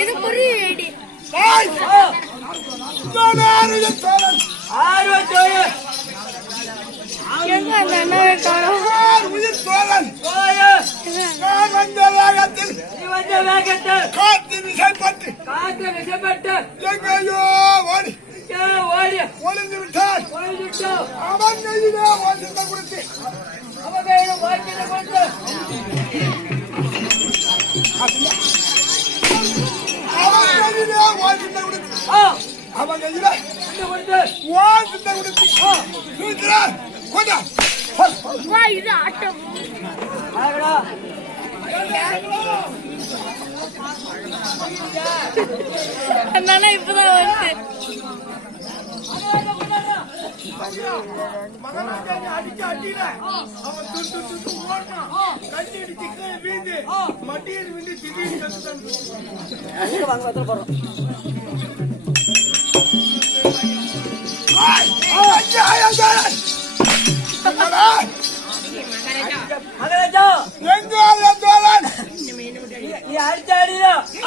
இது புரியுது எங்க அந்த அண்ணாவை காணோம். உயிர் தோழன் நான் வந்த வேகத்தில் காத்து விசைப்பட்டு எங்கேயோ ஓடி ஒளிந்து விட்டான். அவன் கையிலே வாய்ந்த கொடுத்து அவன் கையிலே இது ஆட்டம் அதனால இப்பதான் வந்து அடிக்க அடியில அவன் துட்டு ஓடணும். கட்டி அடிச்சு வீந்து மட்டியில் விந்து திடீர்னு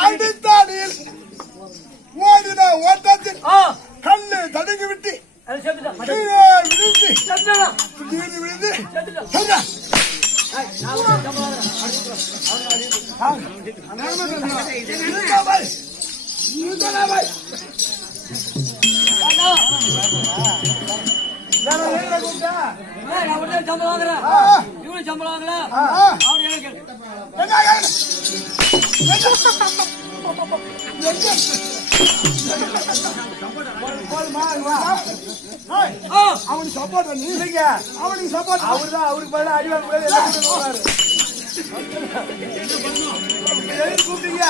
அடித்தாடியில் ஓடின ஓட்டத்தில் கண்ணு தடுங்கி விட்டு விழுந்து சம்பளம் வாங்குறேன் இவனும் சம்பளம் வாங்கல அவனுக்கு சப்போர்ட் இல்லைங்க. அவனுக்கு சப்போர்ட் அவருதான். அவருக்கு பதிலாக அடிவாங்க கூப்பிட்டீங்க.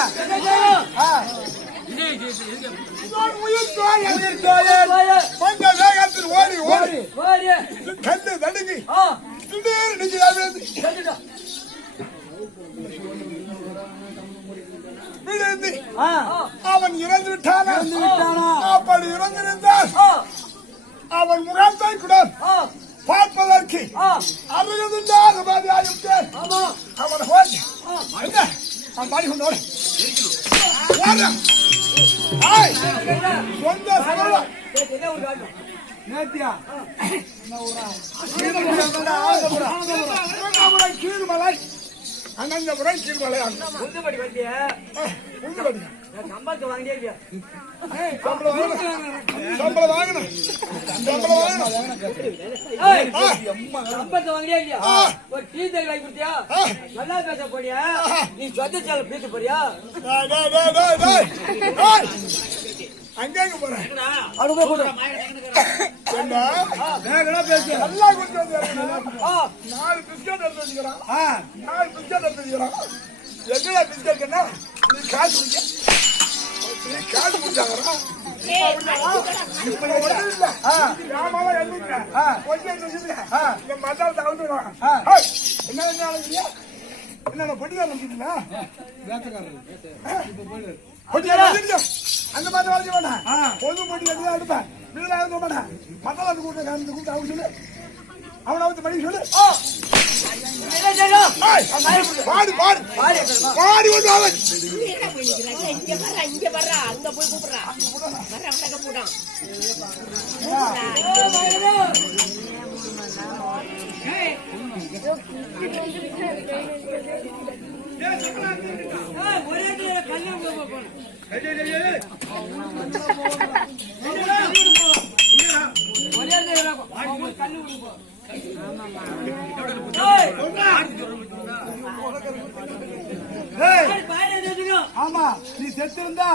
வேகத்தில் ஓடி ஓடி கண்ணு தடுங்கி விழுந்து அவன் இறந்து விட்டானா? அப்படி இறந்திருந்தால் அவன் முகத்தை கூட பார்ப்பதற்கு அருகிருந்தால் அவன் போய் அவன் பாடி கொண்டோடு சொந்த நேத்தியா கீழ்மலை அனந்தபுரம் கீழ்மலை உண்டுபடி வண்டிய உண்டுபடி சம்பளத்தை வாங்கியே இல்லையா? சம்பளம் வாங்கணும். சம்பளத்தை வாங்கியே இல்லையா? ஒரு டீ தண்ணி வாங்கி கொடுத்தியா? நல்லா பேச போறியா? நீ சொந்த சேல பேச போறியா? அங்கேங்க போறேன். நாலு பிஸ்கட் எடுத்து வச்சுக்கிறான். எங்கடா பிஸ்கட் நீ காசு குடிச்சாங்கடா. என்ன பொட்டியா அந்த மாதிரி வளர்ச்சி மாட்டேன். பொது போட்டி எடுத்து எடுப்பேன். வீடு எடுக்க மாட்டேன். மத்தாளத்து கூட்ட அவன் சொல்லு. அவனை வந்து மணி சொல்லு. பாடு பாடு பாடி கொண்டு அவன் இங்க வர்றா அங்க போய் கூப்பிடுறா போட்டான் நீ செத்து இருந்தா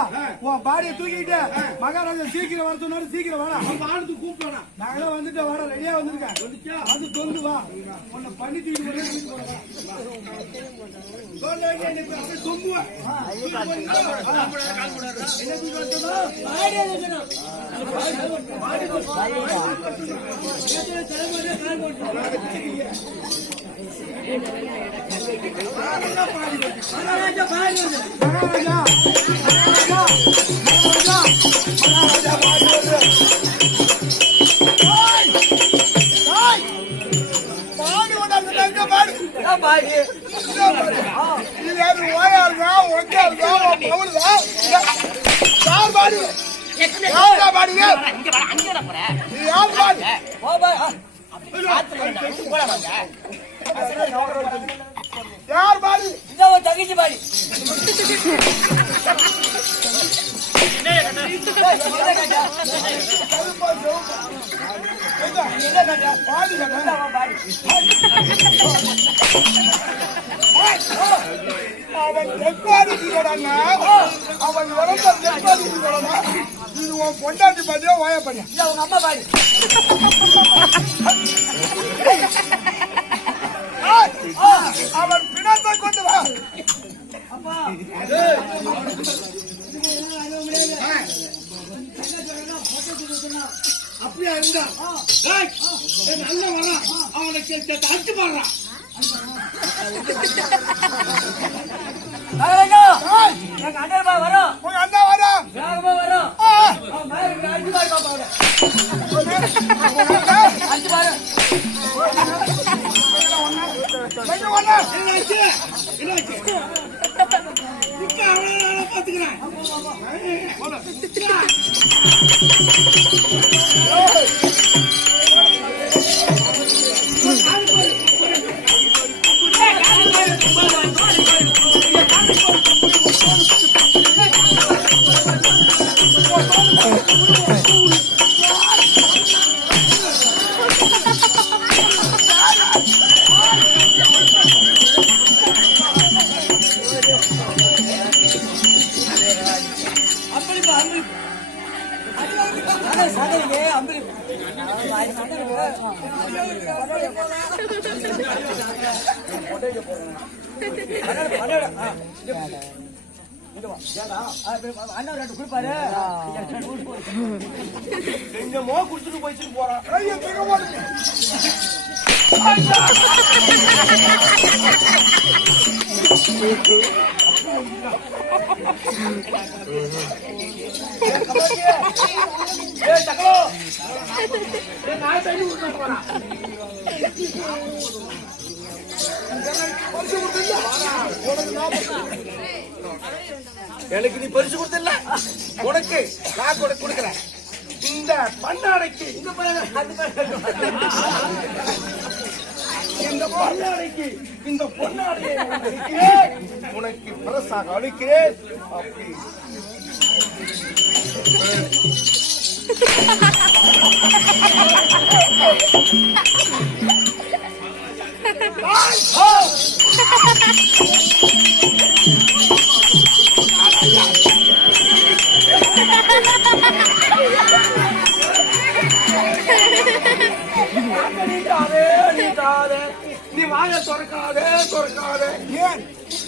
உன் பாடியை தூக்கிட்டு மகாராஜா சீக்கிரம் வர சொன்னாரு. சீக்கிரம் வாடா. ஆளுக்கு கூப்பிடா. நாங்களாம் வந்துட்டு வாடா. ரெடியா வந்துருக்கேன். அது தொந்து வா. உன்னை பண்ணி தூக்கி யார் பாடி? தகிச்சு பாடி அவன் தெற்காடி அவன் வளர்ந்த தெற்காடி இது உன் பொண்டாட்டி பாட்டியா வாய பண்ணியா? உங்க அம்மா பாடி அவன் பிணத்தை கொண்டு வா. அப்படியா இருந்தா நல்ல வரா அவனுக்கு அடிச்சு பாடுறான். எங்க அண்ணா வரும். உங்க அண்ணா வரா வேகமா வரும். அஞ்சு பாரு பாப்பா அஞ்சு பாரு பாத்துக்கிறேன். எங்கமோ குடுத்துட்டு போயிட்டு போறான். எனக்கு நீ பரிசு கொடுத்தல, உனக்கு நான் கொடுக்கிறேன். இந்த பண்ணாடைக்கு இந்த பண்ணாடைக்கு இந்த பொன்னாடையை உனக்கு பரிசாக அளிக்கிறேன். அப்படி நீ வாய திறக்காதே திறக்காதே. ஏன்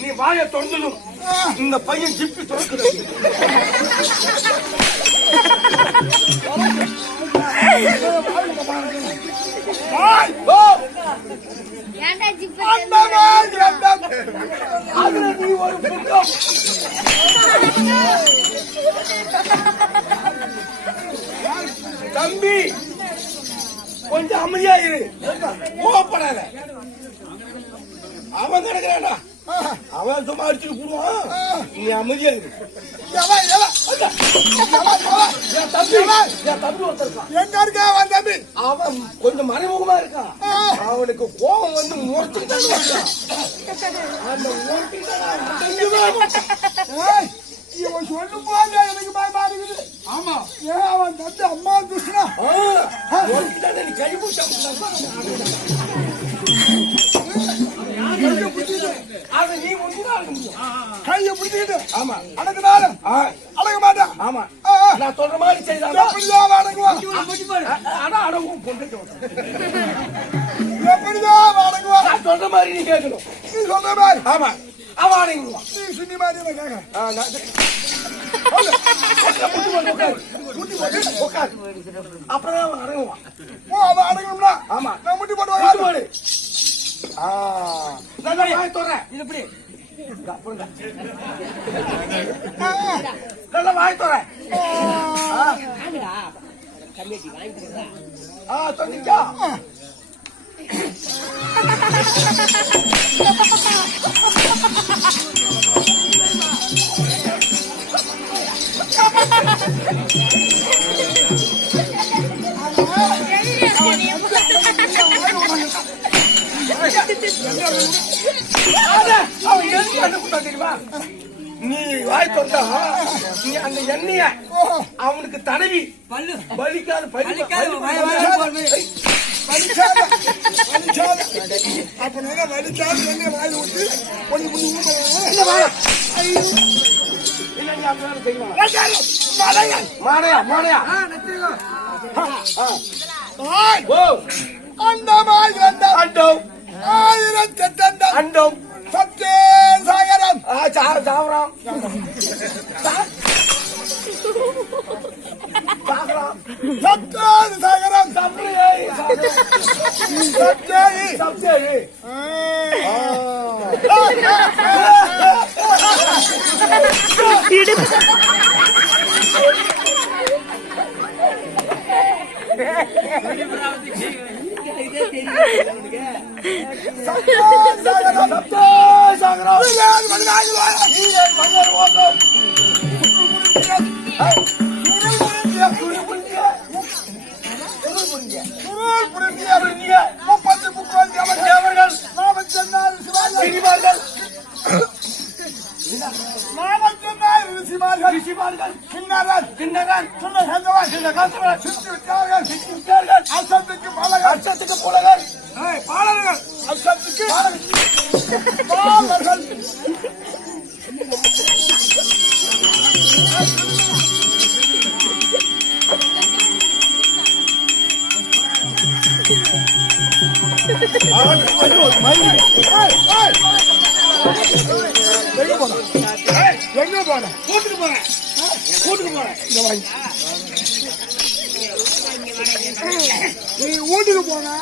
நீ வாய திறந்துடும்? இந்த பையன் ஜிப்பி திறக்கிறது. அதுல நீ ஒரு புத்தம். தம்பி கொஞ்சம் அமைதியா இரு, கோவப்படாத. அவன் கிடக்குறானா, அவன் சும்மா அடிச்சுட்டு போடுவான். நீ அமைதியா இரு. அவன் கொஞ்சம் மறைமுகமா இருக்கான். அவனுக்கு கோபம் வந்து முறைச்சுட்டான். அந்த இவன் சொல்லும் போது எனக்கு பயமா இருக்குது. ஆமா, ஏன் அவன் தந்து அம்மா துஷ்டா நீ கை அது நீ முடிஞ்சுதான் அடக்க முடியும். கையை பிடிச்சிக்கிட்டு ஆமா அடக்குனாலும் அடக்க மாட்டேன். ஆமா நான் சொல்ற மாதிரி செய்தாலும் எப்படிதான் அடங்குவான்? ஆனா அடங்கும் பொண்ணுக்கு எப்படிதான் அடங்குவான்? நான் சொல்ற மாதிரி நீ கேட்கணும். நீ சொல்ற மாதிரி ஆமா அவன் அடங்குவான். நீ சுண்ணி மாதிரி நான் கேட்கறேன். அப்புறம் அவன் அடங்குவான். அவன் அடங்கணும்னா ஆமா நான் முட்டி போட்டு போடு. நல்லா வாய் தோறேன். இது எப்படி நல்லா வாய் தோறேன். சொன்னிக்கா நீ வாய் தொட்டா நீ அந்த எண்ணெய அவனுக்கு தடவி வலிக்காது அப்ப வலிச்சாலும் என்ன வாயில் விட்டு கொஞ்சம் மாடையா அண்டமாய் அண்டம் ஆயிரத்தெட்டு அண்டம் சத்தே சாகரம் சாவரம் சத்தே சாகரம் சத்தே அச்சத்துக்கு புலகர் பாலர்கள் அச்சத்துக்கு பாலர்கள் எங்க போன கூட்டுக்கு போறேன் நீ வீட்டுக்கு போனா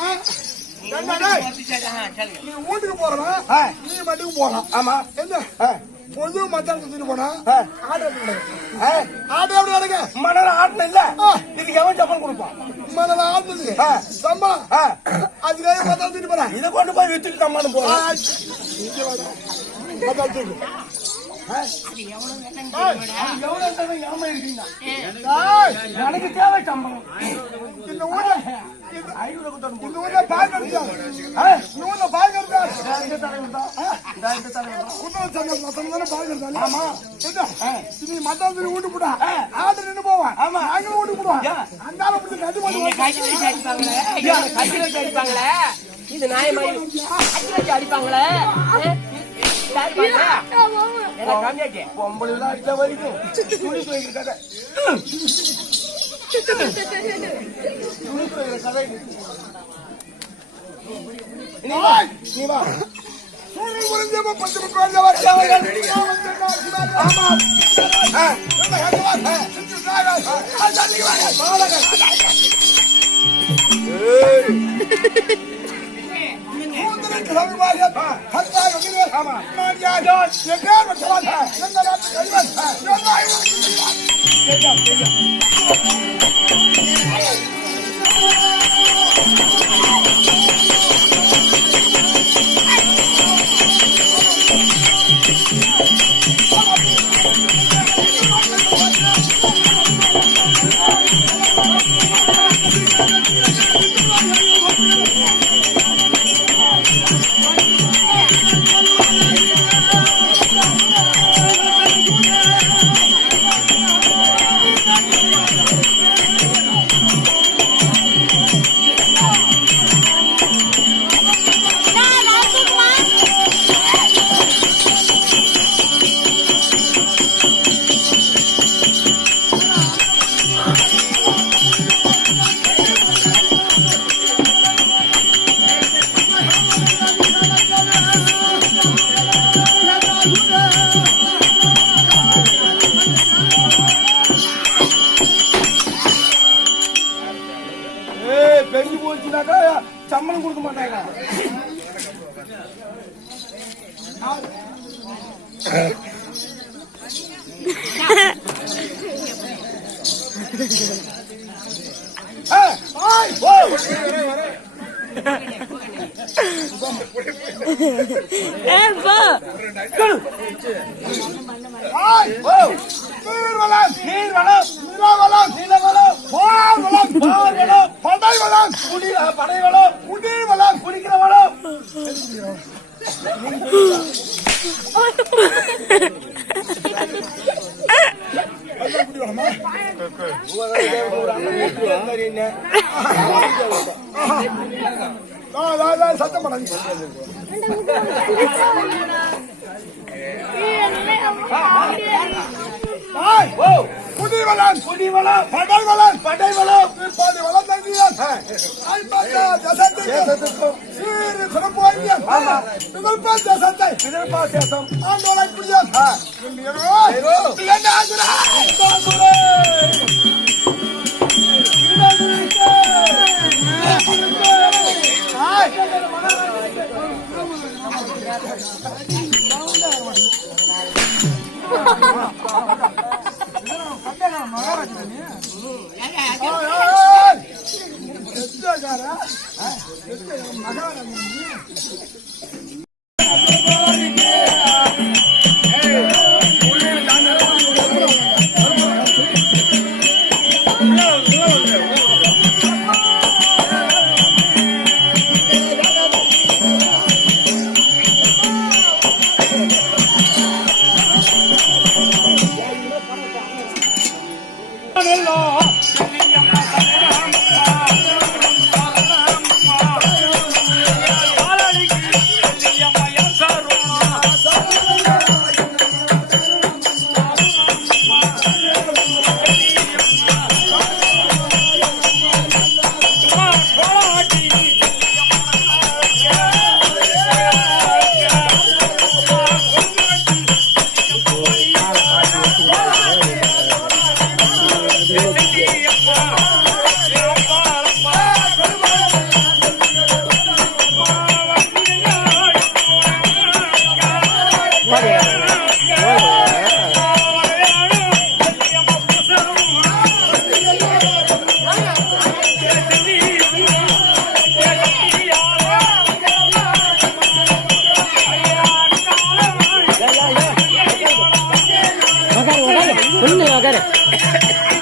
நீ வீட்டுக்கு போறனா நீ மட்டும் போலாம். ஆமா என்ன பொது மத்தாள் குத்திட்டு போனா ஆடு எப்படி நடக்க மணல ஆட்டின இல்ல இதுக்கு எவன் சம்பளம் கொடுப்பான்? மணல ஆடுனது சம்பளம் அதுக்காக மத்தாள் தூக்கிட்டு போறேன். இதை கொண்டு போய் வித்துட்டு சம்மானு போறான். மத்தாள் தூக்கு எனக்கு தேவை சம்பளம். இந்த ஊர்ல பால் கடிச்சாங்க. இந்த ஊர்ல பால் கடிச்சாங்க. ஆமா நீ மத்தாள் தூக்கி வீட்டு போட்டா ஆடு நின்று போவான். ஆமா நாங்களும் வீட்டு போடுவோம். அந்த ஆளை பிடிச்சி கட்டி அடிப்பாங்களே இது நியாயமா அடிப்பாங்களே பொம்பளை அடிச்ச வரைக்கும் துணி துவைக்கிற கதை துணி துவைக்கிற கதை நீ வா சத்தம் பண்ணாங்க. குடிவளம் குடிவளம் படைவளம் படைவளம் பாதி வளம் தங்கியான் தேசத்துக்கும் சீறு சிறப்பு வாங்கியான் விதல்பா தேசத்தை விதல்பா தேசம் ஆண்டோலை புரியான் ஒண்ணு